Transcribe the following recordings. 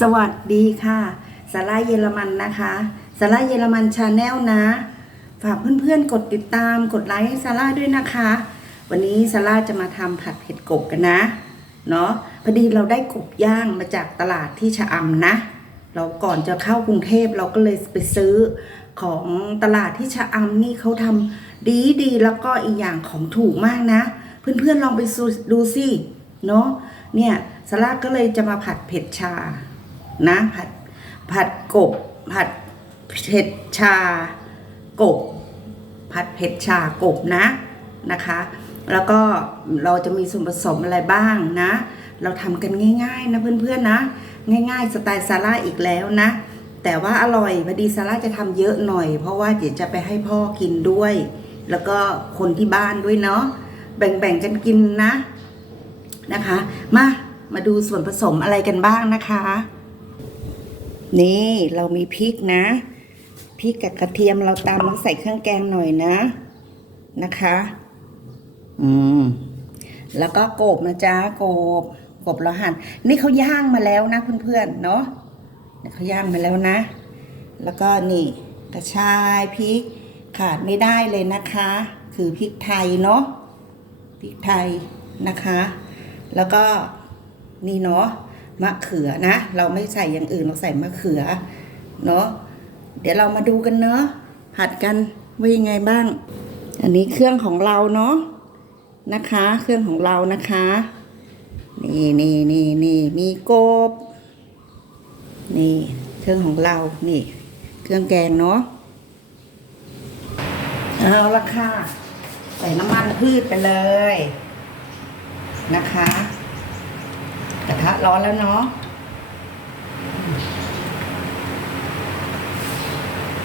สวัสดีค่ะสาร่าเยอรมันนะคะสาร่าเยอรมันชาแนลนะ ฝากเพื่อนๆ กดติดตามกดไลค์ให้ซาร่าด้วยนะคะ วันนี้ซาร่าจะมาทำผัดเผ็ดกบกันนะเนาะพอดีเราได้กบย่างมาจากตลาดที่ชะอำนะ เราก่อนจะเข้ากรุงเทพเราก็เลยไปซื้อของตลาดที่ชะอำนี่เขาทำดีดีแล้วก็อีกอย่างของถูกมากนะ เพื่อนๆลองไปดูสิเนาะเนี่ยซาร่าก็เลยจะมาผัดเผ็ดชา นะผัดผัดกบ ผัดเผ็ดชากบ ผัดเผ็ดชากบนะนะคะ แล้วก็เราจะมีส่วนผสมอะไรบ้างนะ เราทำกันง่ายๆนะเพื่อนๆนะ ง่ายๆสไตล์ซาร่าอีกแล้วนะ แต่ว่าอร่อยพอดีซาร่าจะทำเยอะหน่อย เพราะว่าเดี๋ยวจะไปให้พ่อกินด้วย แล้วก็คนที่บ้านด้วยเนาะแบ่งๆกันกินนะนะคะ มา มาดูส่วนผสมอะไรกันบ้างนะคะ นี่เรามีพริกนะพริกกับกระเทียมเราตำแล้วใส่เครื่องแกงหน่อยนะนะคะ อืม แล้วก็โกบนะจ๊ะโกบกบเราหั่นนี่เขาย่างมาแล้วนะเพื่อนๆเนาะเนี่ยเขาย่างมาแล้วนะ แล้วก็นี่กระชายพริกขาดไม่ได้เลยนะคะ คือพริกไทยเนาะพริกไทยนะคะ แล้วก็นี่เนาะ มะเขือนะ เราไม่ใส่อย่างอื่นเราใส่มะเขือเนาะเดี๋ยวเรามาดูกันเนาะผัดกันว่ายังไงบ้าง อันนี้เครื่องของเราเนาะนะคะ เครื่องของเรานะคะ นี่นี่นี่นี่มีกบ นี่เครื่องของเรานี่ เครื่องแกงเนาะเอาละค่ะ ใส่น้ำมันพืชไปเลยนะคะ ระร้อนแล้วเนาะ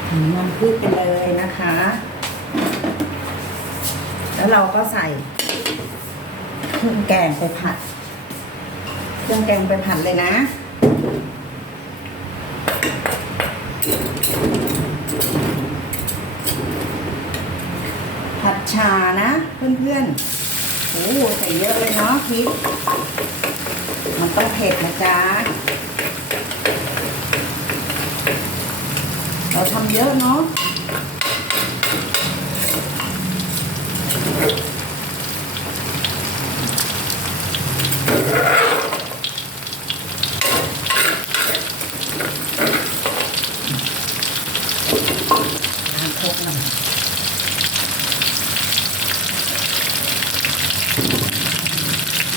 น้ำมันพืชไปเลยนะคะ แล้วเราก็ใส่เครื่องแกงไปผัด เครื่องแกงไปผัดเลยนะผัดชานะ เพื่อนๆ โอ้ใส่เยอะเลยเนาะพริก มันต้องเผ็ดนะจ๊ะ เราทำเยอะเนาะ น้ำครกหน่อย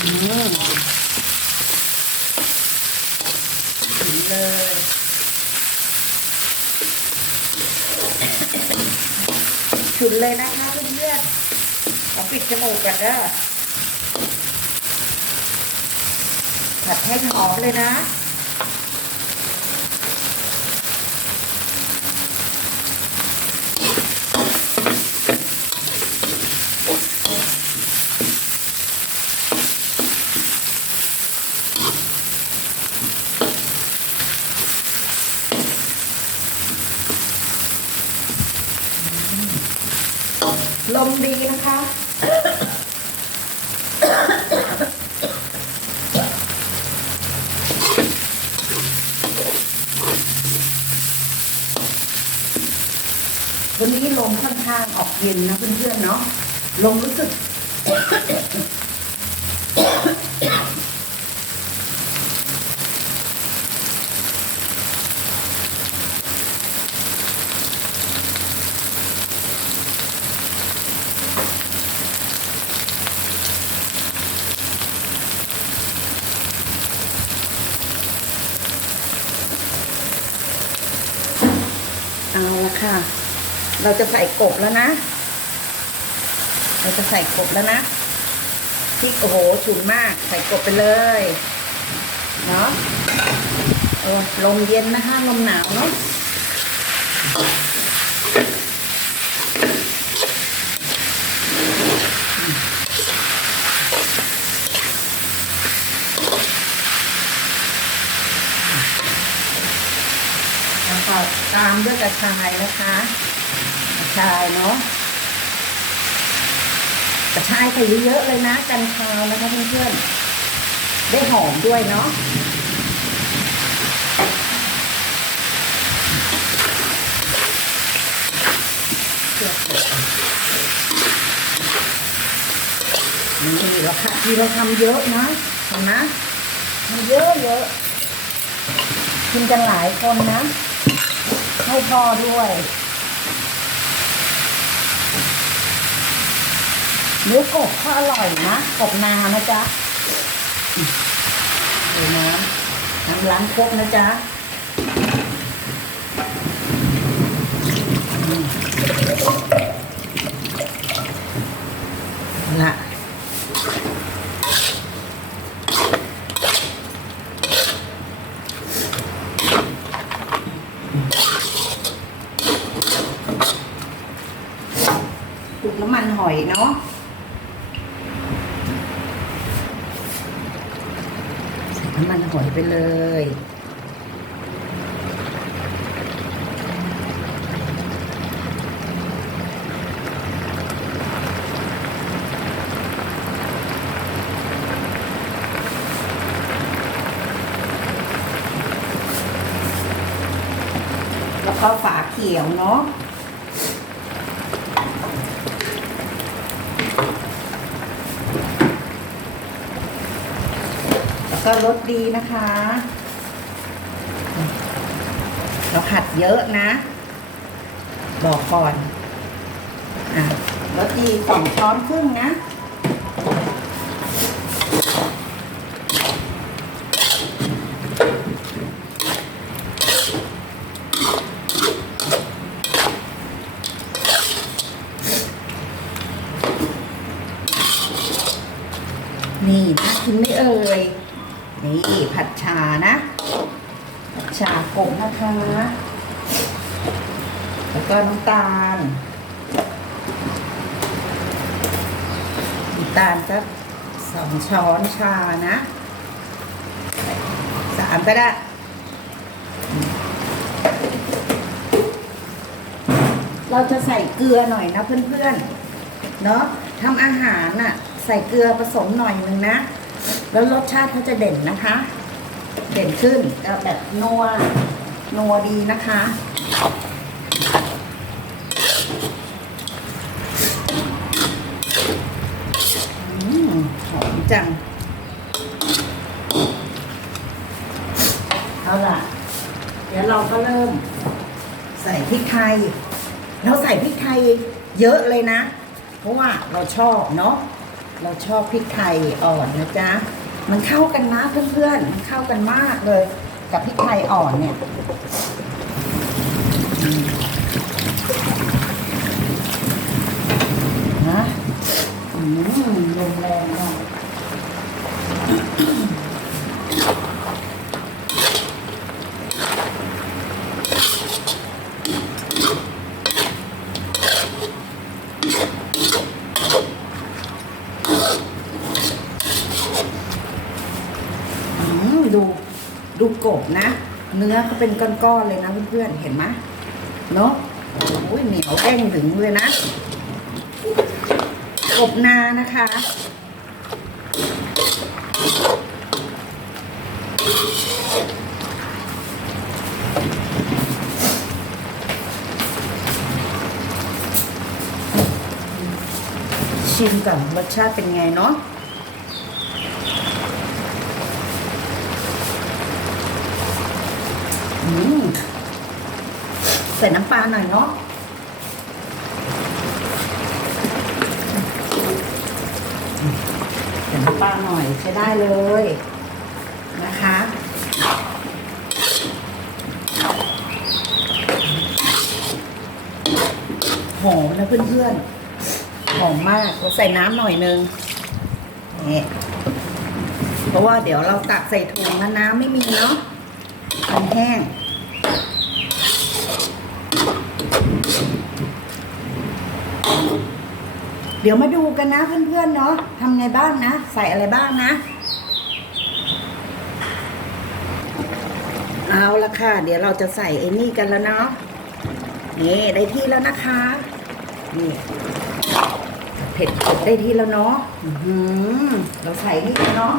อืมถึงเลยฉุน เลยนะคะเพื่อนๆขอปิดจมูกกันเด้อผัดให้หอมเลยนะ ลมดีนะคะ วันนี้ลมค่อนข้างออกเย็นนะเพื่อนๆเนาะลมรู้สึก เอาละค่ะ เราจะใส่กบแล้วนะ เราจะใส่กบแล้วนะพริกโอ้โหฉุนมาก ใส่กบไปเลย เนาะเออลมเย็นนะคะลมหนาวเนาะแล้วก็ตามด้วยกระชายนะคะ ชายเนาะกระชายใส่เยอะเลยนะ กันคาวนะคะเพื่อนๆ ได้หอมด้วยเนาะนี่เราค่ะที่เราทำเยอะนะเห็นไหมมันเยอะเยอะกินกันหลายคนนะ ให้พ่อด้วย เนื้อกบเขาอร่อยนะกบนานะจ๊ะเดูนะน้ำล้างครบนะจ๊ะอืมเอาละปลุกน้ำมันหอยเนาะ น้ำมันหอยไปเลย แล้วก็ฝาเขียวเนาะแล้วก็รสดีนะคะ เราผัดเยอะนะ บอกก่อนอะรสดีสองช้อนครึ่งนะ นี่น่ากินไหม่เอ่ย นี่ผัดชานะ ชากบนะคะ แล้วก็น้ำตาล น้ำตาลสักสองช้อนชานะ สามก็ได้เราจะใส่เกลือหน่อยนะเพื่อนๆ เนาะทำอาหารน่ะ ใส่เกลือผสมหน่อยนึงนะ แล้วรสชาติเขาจะเด่นนะคะ เด่นขึ้นก็แบบนัวนัวดีนะคะอืมหอมจัง เอาล่ะ เดี๋ยวเราก็เริ่ม ใส่พริกไทย เราใส่พริกไทยเยอะเลยนะ เพราะว่าเราชอบเนาะ เราชอบพริกไทยอ่อนนะจ๊ะ มันเข้ากันนะเพื่อนๆ มันเข้ากันมากเลย กับพริกไทยอ่อนเนี่ยนะอืมลมแรงมากอืม ดูดูกบนะ เนื้อเขาเป็นก้อนๆเลยนะเพื่อนๆเห็นไหมเนาะโอ้ยเหนียวแด้งถึงเลยนะกบนานะคะชิมก่อนรสชาติเป็นไงเนาะอืม ใส่น้ำปลาหน่อยเนาะใส่น้ำปลาหน่อยใช้ได้เลยนะคะหอมนะเพื่อนๆหอมมากเราใส่น้ำหน่อยนึงเนี่ยเพราะว่าเดี๋ยวเราตักใส่ถุงนะน้ำไม่มีเนาะ มันแห้ง เดี๋ยวมาดูกันนะเพื่อนๆเนาะทำไงบ้างนะ ใส่อะไรบ้างนะ เอาละค่ะ เดี๋ยวเราจะใส่ไอ้นี่กันแล้วเนาะนี่ได้ที่แล้วนะคะ นี่เผ็ดได้ที่แล้วเนาะเราใส่นี่กันเนาะ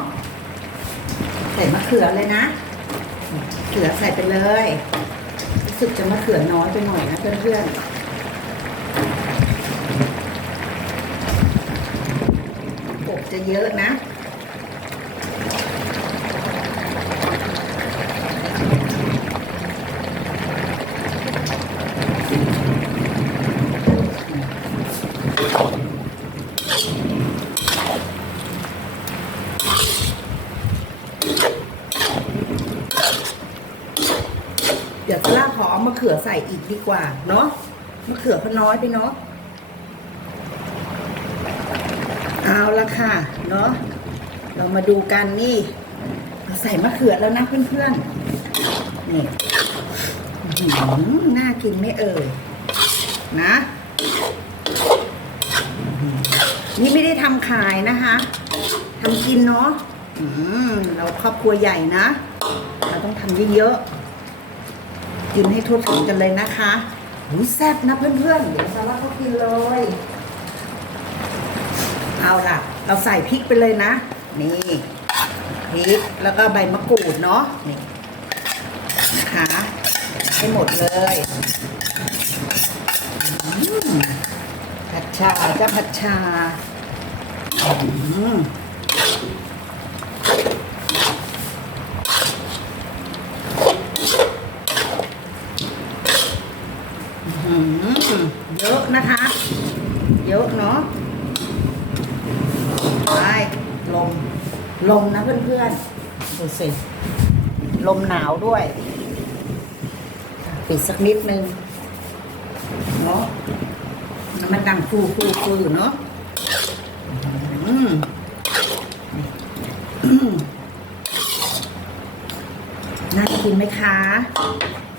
ใส่มะเขือเลยนะ เขือใส่ไปเลยรู้สึกจะมาเขือน้อยไปหน่อยนะเพื่อนๆจะเยอะนะ อเอามะเขือใส่อีกดีกว่าเนาะมะเขือเขาน้อยไปเนาะเอาละค่ะเนาะเรามาดูกันนี่เราใส่มะเขือแล้วนะเพื่อนๆนี่อื้อหือน่ากินไม่เอ่ยนะนี่ไม่ได้ทำขายนะคะทำกินเนาะอืมเราครอบครัวใหญ่นะ เราต้องทำเยอะๆ กินให้ทั่วถึงกันเลยนะคะหูแซ่บนะเพื่อนๆ เดี๋ยวซาร่าก็กินเลย เอาล่ะ เราใส่พริกไปเลยนะ นี่พริกแล้วก็ใบมะกรูดเนาะนี่นะคะให้หมดเลยผัดชาจะผัดชาอืม อืมเยอะ นะคะ เยอะเนาะไปลม ลมนะเพื่อนๆดูสิ ลมหนาวด้วย ปิดสักนิดนึง เนาะมันดังฟูฟูฟูอยู่เนาะอืมน่ากินไหมคะ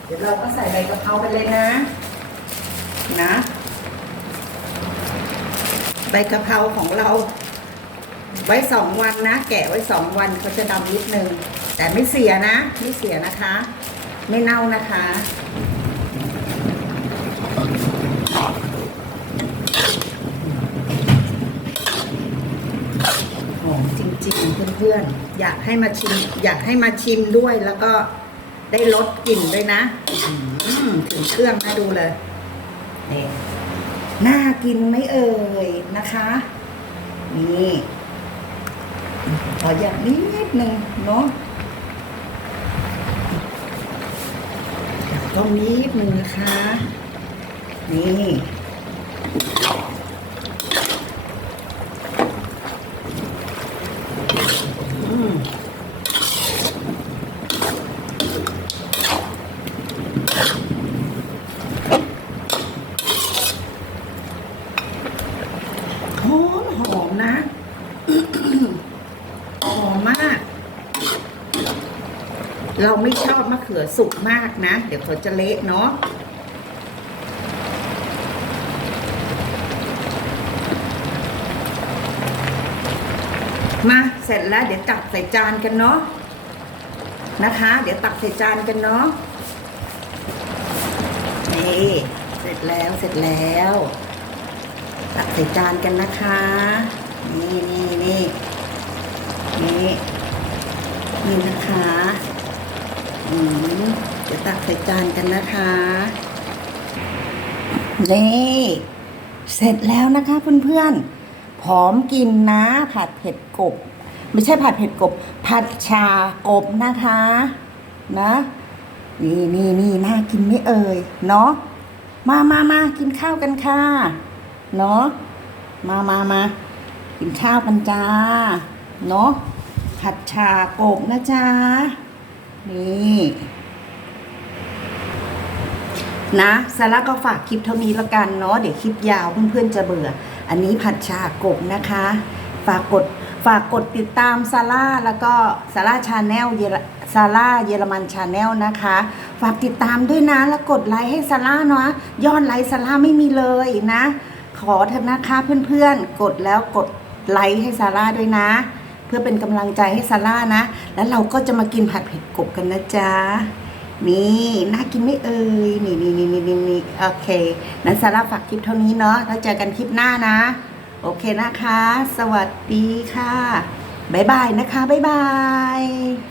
เดี๋ยวเราก็ใส่ใบกะเพราไปเลยนะ นะ ใบกะเพราของเรา ไว้สองวันนะ แกะไว้สองวันเขาจะดำนิดนึง แต่ไม่เสียนะ ไม่เสียนะคะ ไม่เน่านะคะ หอมจริงๆเพื่อนๆ อยากให้มาชิม อยากให้มาชิมด้วยแล้วก็ได้ลดกลิ่นด้วยนะ ถึงเครื่องนะดูเลยนี่ น่ากินไหมเอ่ยนะคะ นี่ขออยางนิดนึงเนาะต้องนิดนึงนะคะ นี่ หอมหอมนะหอมมาก เราไม่ชอบมะเขือสุกมากนะ เดี๋ยวเขาจะเละเนาะมาเสร็จแล้วเดี๋ยวตักใส่จานกันเนาะนะคะ เดี๋ยวตักใส่จานกันเนาะนี่เสร็จแล้วเสร็จแล้ว ตักใส่จานกันนะคะ นี่นี่นี่นี่นี่นะคะอืมเดี๋ยวตักใส่จานกันนะคะ นี่ เสร็จแล้วนะคะเพื่อนๆ พร้อมกินนะผัดเผ็ดกบ ไม่ใช่ผัดเผ็ดกบ ผัดชากบนะคะ นะนี่นี่นี่น่ากินไม่เอ่ย เนาะมามามากินข้าวกันค่ะ เนาะมามามากินข้าวกันจ้า เนาะผัดชากบนะจ๊ะนี่ นะซาร่าก็ฝากคลิปเท่านี้ล้วกันเนาะเดี๋ยวคลิปยาวเพื่อนๆจะเบื่อ อันนี้ผัดชากบนะคะ ฝากกดฝากกดติดตามซาร่าแล้วก็ซาร่าชาแนลเยซาร่าเยอรมันชาแนลนะคะ ฝากติดตามด้วยนะ แล้วกดไลค์ให้ซาร่าเนาะยอดไลค์ซาร่าไม่มีเลยนะ ขอเถอะนะคะเพื่อนๆ กดแล้วกดไลค์ให้ซาร่าด้วยนะ เพื่อเป็นกำลังใจให้ซาร่านะ แล้วเราก็จะมากินผัดเผ็ดกบกันนะจ๊ะนี่น่ากินไม่เอ่ยนี่นี่นี่นี่นี่โอเคนั้นซาร่าฝากคลิปเท่านี้เนาะแล้วเจอกันคลิปหน้านะ โอเคนะคะ สวัสดีค่ะบ๊ายบายนะคะบ๊ายบาย